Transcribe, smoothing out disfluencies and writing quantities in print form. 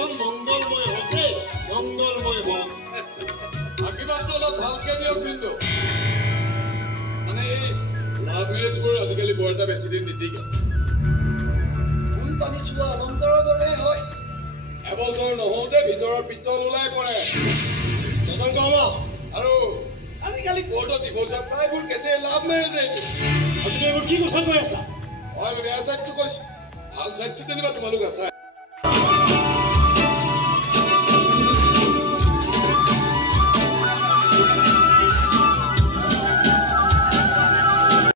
জীৱন মংগলময় হওক দেই, মংগলময় হওক। আশীৰ্বাদটো অলপ ভালকে দিয়ক কিন্তু মানে এই লাভ মেৰেজবোৰ আজিকালি বৰ এটা বেছি দিন নিটিকে। ফুল পানী চোৱা অলংকাৰৰ দৰে হয়। এবছৰ নহওঁতে ভিতৰৰ পিতল ওলাই পৰে। আৰু আজিকালি কোৰ্টত ডিভৰ্চ প্ৰায়বোৰ কেছে লাভ মেৰেজ এইটো। আপুনি এইবোৰ কি কথা কৈ আছা? মই বেয়া চাইডটো কৈছো, ভাল চাইডটো যেনিবা তোমালোক আছা।